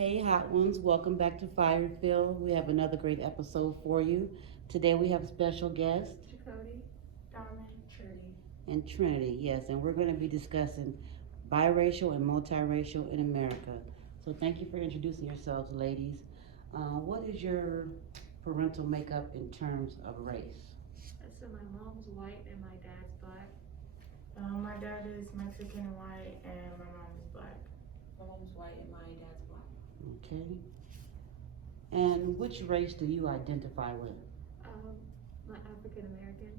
Hey, hot ones, welcome back to Firefield. We have another great episode for you. Today we have a special guest Cody, Diamond, Trudy. and Trinity, yes, and we're going to be discussing biracial and multiracial in America. So thank you for introducing yourselves, ladies. What is your parental makeup in terms of race? So my mom's white and my dad's black. My dad is Mexican and white, and my mom is black. My mom's white and my dad's black. Okay. And which race do you identify with? My African American.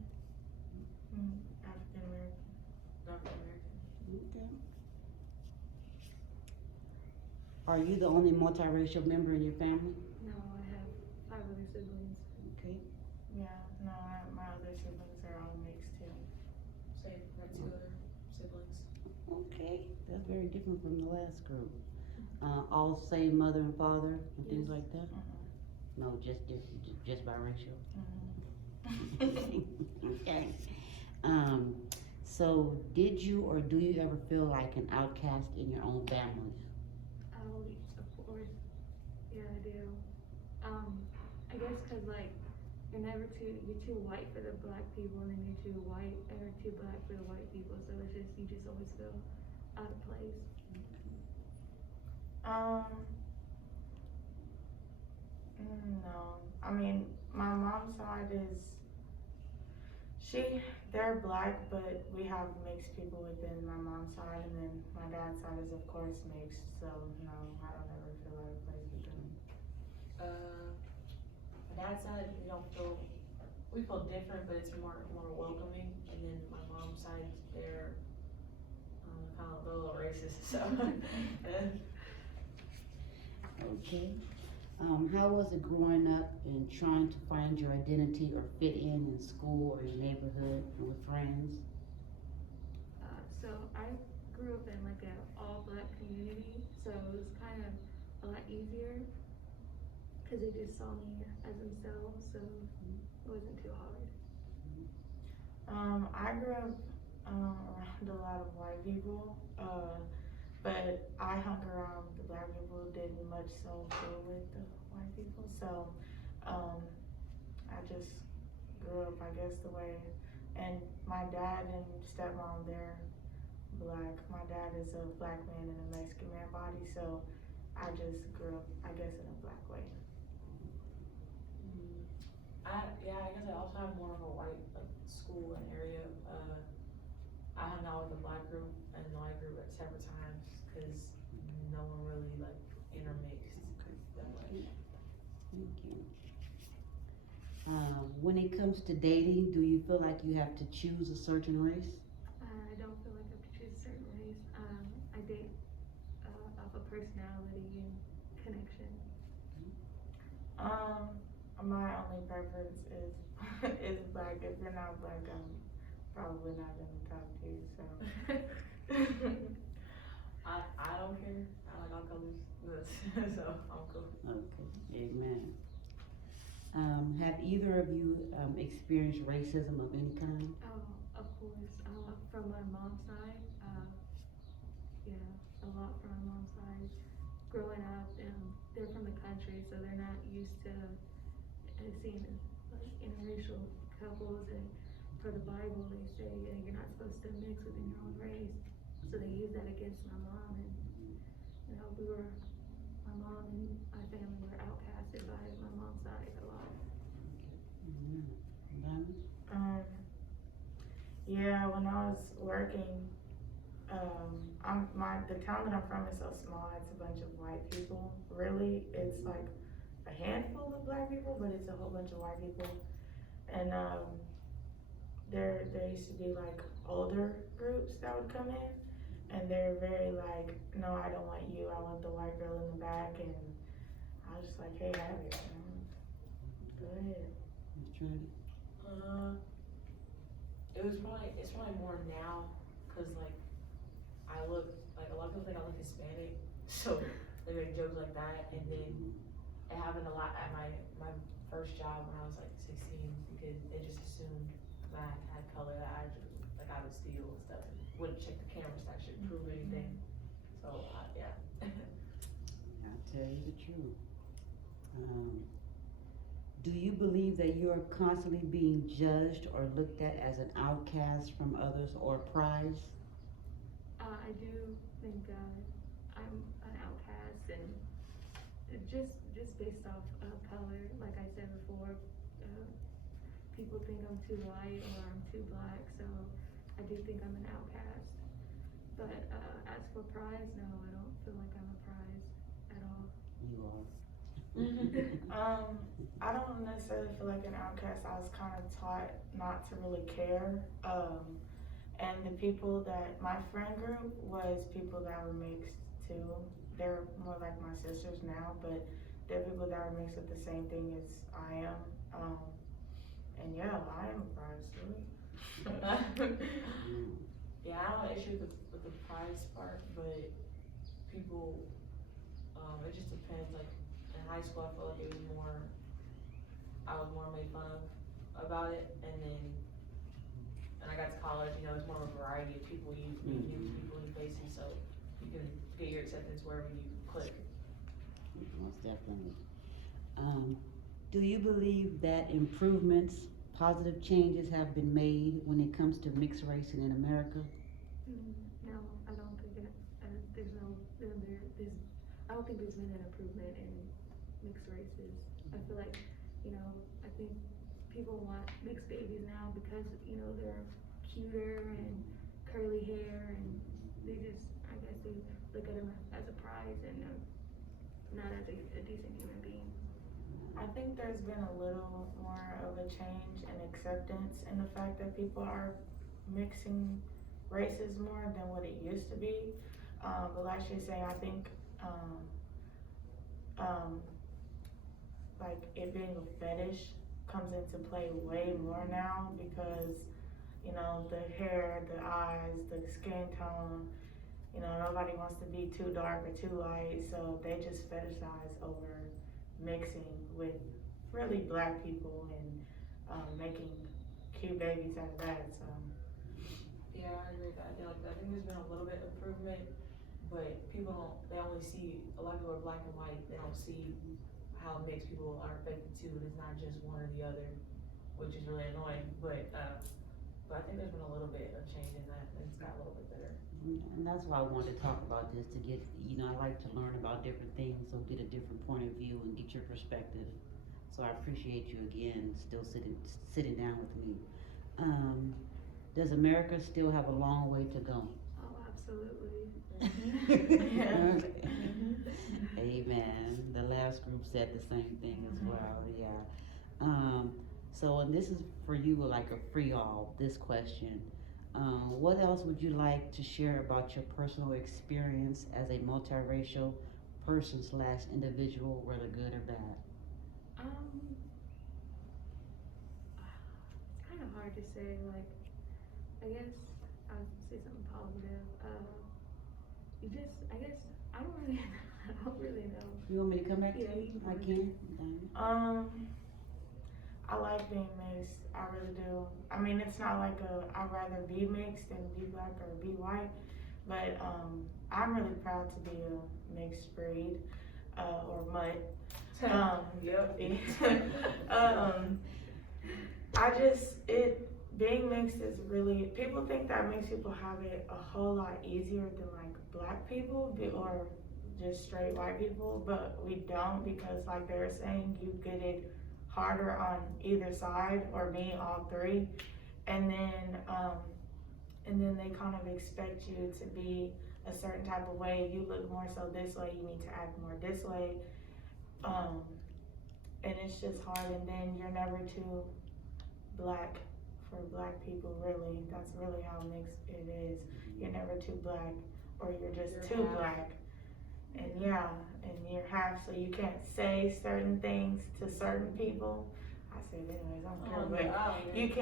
African American. African American. Okay. Are you the only multiracial member in your family? No, I have 5 other siblings. Okay. Yeah, no, my other siblings are all mixed too. Same, got 2 other siblings. Okay, that's very different from the last group. All same mother and father and things Yes. like that? No, just different, just biracial. Okay. So did you or do you ever feel like an outcast in your own family? Oh, of course. Yeah, I do. I guess because, like, you're too white for the black people, and then you're too white, or too black for the white people, so you just always feel out of place. No. I mean, my mom's side is, they're black, but we have mixed people within my mom's side, and then my dad's side is of course mixed, so no, I don't ever feel out of place with them. My dad's side, we feel different, but it's more welcoming. And then my mom's side, they're kind of a little racist. So, Okay. How was it growing up and trying to find your identity or fit in school or your neighborhood and with friends? So I grew up in like an all black community, so it was kind of a lot easier because they just saw me as themselves, so it wasn't too hard. I grew up around a lot of white people, but I hung around the black people, didn't much so deal with the white people, so I just grew up, I guess, the way, and my dad and stepmom, they're black. My dad is a black man in a Mexican man body, so I just grew up, I guess, in a black way. I guess I also have more of a white school and area. I hung out with the black group and the white group at separate times because no one really intermixed that much. Thank you. When it comes to dating, do you feel like you have to choose a certain race? I don't feel like I have to choose a certain race. I date off of personality and connection. My only preference is is black. If you're not black, I'm probably not gonna talk to you. So I don't care. I like all colors, so I'm cool. Okay, amen. Have either of you experienced racism of any kind? Oh, of course. From my mom's side, yeah, a lot from my mom's side. Growing up, they're from the country, so they're not used to seeing like interracial couples. And for the Bible, they say you're not supposed to mix within your own race. So they use that against my mom, and my mom and my family were outcasted by my mom's side a lot. Diamond? Yeah, when I was working, the town that I'm from is so small. It's a bunch of white people. Really, it's like a handful of black people, but it's a whole bunch of white people. And there used to be like older groups that would come in, and they're very like, no, I don't want you. I want the white girl in the back. And I was just like, hey, have it. Go ahead. Trinity? It's probably more now, cause like I look like a lot of people think I look Hispanic, so they make jokes like that. And then it happened a lot at my first job when I was like 16, because they just assumed that I had color, that I would steal and stuff, and wouldn't check the cameras to actually prove anything. So yeah. Gotcha. tell you the truth. Um, do you believe that you are constantly being judged or looked at as an outcast from others or a prize? I do think I'm an outcast, and just based off color, like I said before, people think I'm too white or I'm too black, so I do think I'm an outcast. But as for prize, no, I don't feel like I'm a prize at all. You are. I don't necessarily feel like an outcast. I was kind of taught not to really care. And the people that my friend group was people that were mixed too. They're more like my sisters now, but they're people that were mixed with the same thing as I am. And yeah, I am a prize, really. Yeah, I don't have an issue with the prize part, but people, it just depends. Like in high school, I feel like it was more, I was more made fun of about it, and then when I got to college, you know, it's more of a variety of people you meet, new people you facing, so you can get your acceptance wherever you click. Most definitely. Do you believe that improvements, positive changes have been made when it comes to mixed racing in America? No, I don't think it. There's no. There's. I don't think there's been an improvement in mixed races. I feel like, I think people want mixed babies now because they're cuter and curly hair, and they just. I guess they look at them as a prize and not as a decent human being. I think there's been a little more of a change and acceptance in the fact that people are mixing races more than what it used to be. But like she's saying, I think like it being a fetish comes into play way more now because the hair, the eyes, the skin tone. Nobody wants to be too dark or too light, so they just fetishize over mixing with really black people and making cute babies out of that. So Yeah, I agree with that. I think there's been a little bit of improvement, but people don't. They only see a lot of people are black and white. They don't see how mixed people are affected too, and it's not just one or the other, which is really annoying. But I think there's been a little bit of change in that, and it's got a little bit better. And that's why I wanted to talk about this to get, I like to learn about different things, so get a different point of view and get your perspective. So I appreciate you again, still sitting down with me. Does America still have a long way to go? Oh, absolutely. Amen. The last group said the same thing as well. Yeah. So, and this is for you, like a free all. This question. What else would you like to share about your personal experience as a multiracial person / individual, whether good or bad? It's kind of hard to say. Like, I guess I'll say something positive. I guess I don't really, I don't really know. You want me to come back to Yeah, you? you I can. can. I like being mixed. I really do. I mean, it's not like I'd rather be mixed than be black or be white, but I'm really proud to be a mixed breed or mutt. Yep. Being mixed is really, people think that mixed people have it a whole lot easier than like black people or just straight white people, but we don't, because like they were saying, you get it harder on either side or being all three, and then they kind of expect you to be a certain type of way. You look more so this way, you need to act more this way, and it's just hard. And then you're never too black for black people, really. That's really how mixed it is. You're never too black, or you're just too black. And yeah, and you're half, so you can't say certain things to certain people. I say it anyways, I don't care, but you can't